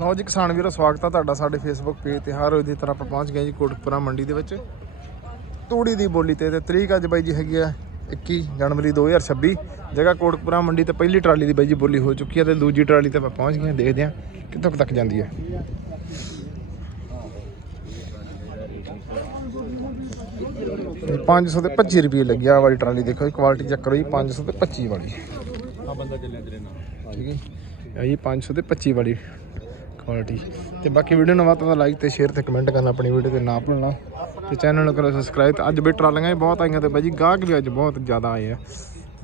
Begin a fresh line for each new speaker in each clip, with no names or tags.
ਲਓ ਜੀ ਕਿਸਾਨ ਵੀਰੋ ਸਵਾਗਤ ਆ ਤੁਹਾਡਾ ਸਾਡੇ ਫੇਸਬੁੱਕ ਪੇਜ ਤੇ। ਹਰ ਰੋਜ਼ ਦੀ ਤਰ੍ਹਾਂ ਆਪਾਂ ਪਹੁੰਚ ਗਏ ਜੀ ਕੋਟਕਪੁਰਾ ਮੰਡੀ ਦੇ ਵਿੱਚ। ਤੂੜੀ ਦੀ ਬੋਲੀ ਤੇ ਤੇ ਤਰੀਕ ਅੱਜ ਬਾਈ ਜੀ ਹੈਗੀ ਆ 21 ਜਨਵਰੀ 2026 ਜਗ੍ਹਾ ਕੋਟਕਪੁਰਾ ਮੰਡੀ ਤੇ ਪਹਿਲੀ ਟਰਾਲੀ ਦੀ ਬਾਈ ਜੀ ਬੋਲੀ ਹੋ ਚੁੱਕੀ ਹੈ ਤੇ ਦੂਜੀ ਟਰਾਲੀ ਤੇ ਆਪਾਂ ਪਹੁੰਚ ਗਏ ਹਾਂ ਦੇਖਦੇ ਹਾਂ ਕਿੱਥੋਂ ਕੁ ਤੱਕ ਜਾਂਦੀ ਹੈ ਤੇ 500 ਤੇ 25 ਰੁਪਏ ਲੱਗਿਆ ਵਾਲੀ ਟਰਾਲੀ ਦੇਖੋ ਜੀ ਕੁਆਲਿਟੀ ਚੈੱਕ ਕਰੋ ਜੀ 500 ਤੇ 25 ਵਾਲੀ।
ਆ ਬੰਦਾ ਚੱਲਿਆ ਤੇਰੇ ਨਾਲ।
ਠੀਕ ਹੈ ਇਹ ਜੀ 500 ਤੇ 25 ਵਾਲੀ ਕੁਆਲਿਟੀ ਤੇ ਬਾਕੀ ਵੀਡੀਓ ਨੂੰ ਵੱਧ ਤੋਂ ਵੱਧ ਲਾਈਕ ਤੇ ਸ਼ੇਅਰ ਤੇ ਕਮੈਂਟ ਕਰਨਾ ਆਪਣੀ ਵੀਡੀਓ ਤੇ ਨਾ ਭੁੱਲਣਾ। ਤੇ ਚੈਨਲ ਨੂੰ ਕਰੋ ਸਬਸਕ੍ਰਾਈਬ ਤੇ ਅੱਜ ਵੀ ਟਰਾਲੀਆਂ ਵੀ ਬਹੁਤ ਆਈਆਂ ਤੇ ਬਾਈ ਜੀ ਗਾਹਕ ਵੀ ਅੱਜ ਬਹੁਤ ਜ਼ਿਆਦਾ ਆਏ ਆ।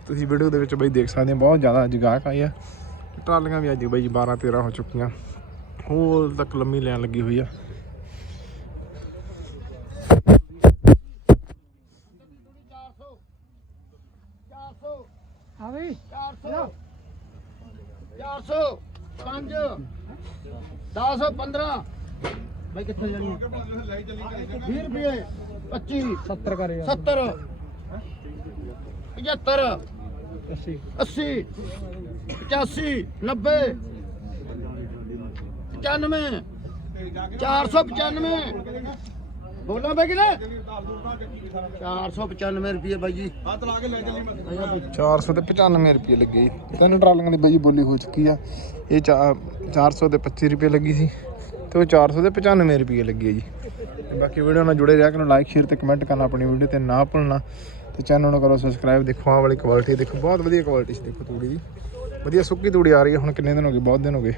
ਤੁਸੀਂ ਵੀਡੀਓ ਦੇ ਵਿੱਚ ਬਾਈ ਦੇਖ ਸਕਦੇ ਹੋ ਬਹੁਤ ਜ਼ਿਆਦਾ ਅੱਜ ਗਾਹਕ ਆਏ ਆ। ਟਰਾਲੀਆਂ ਵੀ ਅੱਜ ਬਾਈ ਜੀ 12 13 ਹੋ ਚੁੱਕੀਆਂ। ਹੋਰ ਤੱਕ ਲੰਮੀ ਲੈਣ ਲੱਗੀ ਹੋਈ ਆ।
ਆ ਬਈ।
400 400 5 10 15 ਭਾਈ ਕਿੱਥੇ ਜਾਣੀ 20 ਰੁਪਏ 25
70 ਕਰੇ
70 75
80
80 85 90 95 495 ਬੋਲਾਂ ਬਈ ਕਿਨੇ 495 ਰੁਪਏ ਬਾਈ ਜੀ।
400 ਤੇ 95 ਰੁਪਏ ਲੱਗੇ ਜੀ। ਤਿੰਨ ਟਰਾਲੀਆਂ ਦੀ ਬਾਈ ਬੋਲੀ ਹੋ ਚੁੱਕੀ ਆ। ਇਹ ਚਾ- 400 ਤੇ 25 ਰੁਪਏ ਲੱਗੀ ਸੀ ਤੇ ਉਹ 400 ਤੇ 95 ਰੁਪਏ ਲੱਗੀ ਜੀ। ਤੇ ਬਾਕੀ ਵੀਡੀਓ ਨਾਲ ਜੁੜੇ ਰਿਹਾ ਕਰੋ ਲਾਈਕ ਸ਼ੇਅਰ ਤੇ ਕਮੈਂਟ ਕਰਨਾ ਆਪਣੀ ਵੀਡੀਓ ਤੇ ਨਾ ਭੁੱਲਣਾ। ਤੇ ਚੈਨਲ ਨੂੰ ਕਰੋ ਸਬਸਕ੍ਰਾਈਬ ਦੇਖੋ ਆਹ ਵਾਲੀ ਕੁਆਲਿਟੀ ਦੇਖੋ ਬਹੁਤ ਵਧੀਆ ਕੁਆਲਿਟੀ ਸੀ ਦੇਖੋ ਤੂੜੀ ਦੀ। ਵਧੀਆ ਸੁੱਕੀ ਤੂੜੀ ਆ ਰਹੀ ਹੈ ਹੁਣ ਕਿੰਨੇ ਦਿਨ ਹੋ ਗਏ? ਬਹੁਤ ਦਿਨ ਹੋ ਗਏ।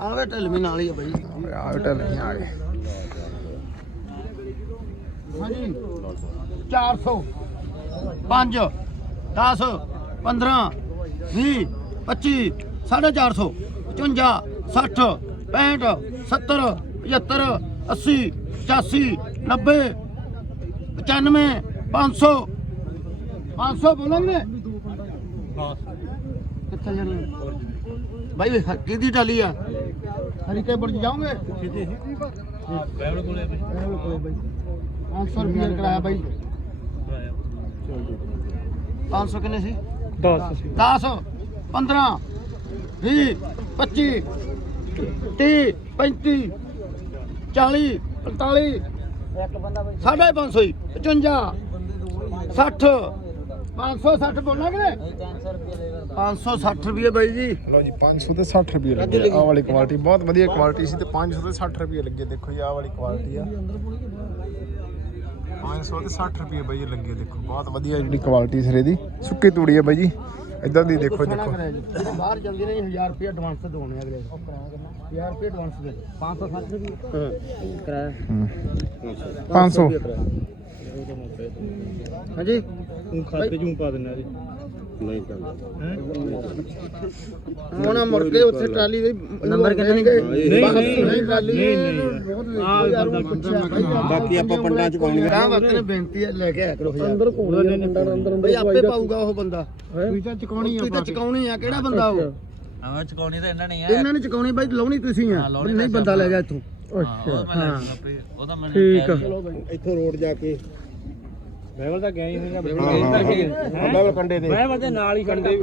ਆਵੇ ਢਲਮੀ ਨਾਲ ਹੀ। ਆ ਬਾਈ।
ਟਲ ਨਹੀਂ ਆ ਗਏ
ਹਾਂਜੀ। 400 5 10 15 20 25 450 55 60 65 70 75 80 85 90 95 500 500 ਬੋਲੋਗੇ? ਕਿੱਥੇ ਜਾਣੀ? ਭਾਈ ਹੱਕੀ ਦੀ ਟਾਲੀ ਆ? ਹਰੀਕੇ ਬੁਰਜ ਜਾਓਗੇ
ਬੈਵਲ ਕੋਲੇ ਬਈ।
500 ਰੁਪਏ ਕਰਾਇਆ ਬਾਈ। 500 ਕਿੰਨੇ ਸੀ?
10 ਸੀ।
10 15 20 25 30 35 40 45 ਸਾਢੇ 500 ਹੀ 55 60 560 ਬੋਲਣਾ ਕਿ 560 ਰੁਪਏ ਬਾਈ ਜੀ।
ਲਓ ਜੀ 500 ਤੇ 60 ਰੁਪਏ ਲੱਗੇ। ਆ ਵਾਲੀ ਕੁਆਲਿਟੀ ਬਹੁਤ ਵਧੀਆ ਕੁਆਲਿਟੀ ਸੀ ਤੇ 500 ਤੇ 60 ਰੁਪਏ ਲੱਗੇ। ਦੇਖੋ ਜੀ ਆਹ ਵਾਲੀ ਕੁਆਲਿਟੀ ਆ। 500 ਤੇ 60 ਰੁਪਏ ਬਾਈ ਇਹ ਲੱਗੇ ਦੇਖੋ। ਬਹੁਤ ਵਧੀਆ ਜਿਹੜੀ ਕੁਆਲਿਟੀ ਸਿਰੇ ਦੀ ਸੁੱਕੀ ਤੂੜੀ ਹੈ ਬਾਈ ਜੀ। ਇਦਾਂ ਦੀ ਦੇਖੋ ਦੇਖੋ।
ਬਾਹਰ ਜਲਦੀ ਨਹੀਂ 1000 ਰੁਪਏ ਐਡਵਾਂਸ ਤੇ ਦੋਣੇ ਅਗਲੇ 1000 ਰੁਪਏ ਐਡਵਾਂਸ ਦੇ 560 ਰੁਪਏ। ਕਰਾਇਆ।
500
ਹਾਂਜੀ।
ਤੂੰ ਖਾਤੇ ਚੋਂ ਪਾ ਦਿੰਦਾ ਜੀ।
ਹੁਣ ਮੁੜ ਕੇ ਉੱਥੇ ਟਰਾਲੀ ਦੇ ਨੰਬਰ ਕਿੰਨੇ ਨਹੀਂ ਗਏ
ਨਹੀਂ, ਨਹੀਂ,
ਟਰਾਲੀ
ਨਹੀਂ, ਨਹੀਂ। ਬਾਕੀ ਆਪਾਂ ਪੰਡਾਂ ਚ ਪਾਉਣੀਆਂ।
ਕਹਾਂ ਵਕਤ ਨੇ ਬੇਨਤੀ ਹੈ ਲੈ ਕੇ ਆਇਆ ਕਰੋ ਅੰਦਰ ਕੋਲ ਅੰਦਰ ਅੰਦਰ ਬਈ ਆਪੇ ਪਾਊਗਾ ਉਹ ਬੰਦਾ।
ਤੁਸੀਂ ਤਾਂ ਚੁਕਾਉਣੀ
ਤੁਸੀਂ ਤਾਂ ਚਕਾਉਣੀ ਆ ਕਿਹੜਾ ਬੰਦਾ ਉਹ?
ਹਾਂ ਚੁਕਾਉਣੀ ਤਾਂ ਇਹਨਾਂ ਨੇ ਆ।
ਇਹਨਾਂ ਨੇ ਚਕਾਉਣੀ ਬਾਈ ਲਾਉਣੀ ਤੁਸੀਂ ਆ। ਨਹੀਂ ਬੰਦਾ ਲੈ ਗਿਆ ਇੱਥੋਂ।
ਅੱਛਾ। ਉਹਦਾ ਮੈਨੂੰ
ਠੀਕ ਆ
ਇੱਥੋਂ ਰੋਡ ਜਾ ਕੇ
ਬੈਵਲ ਤਾਂ ਗਿਆ ਹੀ ਹੋਏਗਾ।
ਬਾਈਬਲ ਕੰਡੇ ਦੇ
ਬੈਵਲ ਦੇ ਨਾਲ ਹੀ ਕੰਡੇ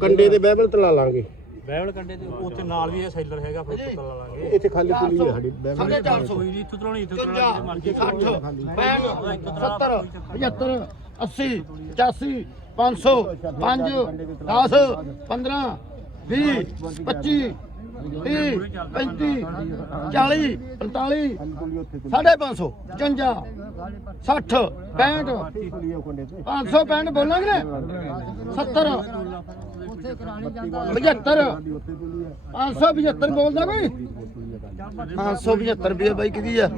ਕੰਡੇ ਦੇ ਬਾਈਬਲ ਤਲਾ ਲਾਂਗੇ।
ਬੈਵਲ ਕੰਡੇ ਦੇ ਉੱਥੇ ਨਾਲ ਵੀ ਇਹ ਸੈਲਰ ਹੈਗਾ ਫਿਰ ਉੱਥੇ ਲਾ ਲਾਂਗੇ।
ਇੱਥੇ ਖਾਲੀ ਪੁਲੀ ਹੈ ਸਾਡੀ ਬਾਈਬਲ 450
ਕੋਈ ਨਹੀਂ ਇੱਥੋਂ ਤਰਾਉਣੀ ਇੱਥੋਂ
60 70 75 80 85 500 5 10 15 20 25 30 35 40 45 550 55 60 65 565 ਬੋਲਾਂਗੇ ਨੇ 70 75 575 ਬੋਲਦਾ ਕੋਈ 575 ਰੁਪਏ ਬਾਈ ਕਿਹਦੀ ਆ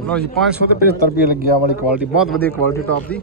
ਲਓ ਜੀ 500 ਤੇ 75 ਰੁਪਏ ਲੱਗੀ ਵਾਲੀ ਕੁਆਲਿਟੀ ਬਹੁਤ ਵਧੀਆ ਕੁਆਲਿਟੀ ਟਾਪ ਦੀ।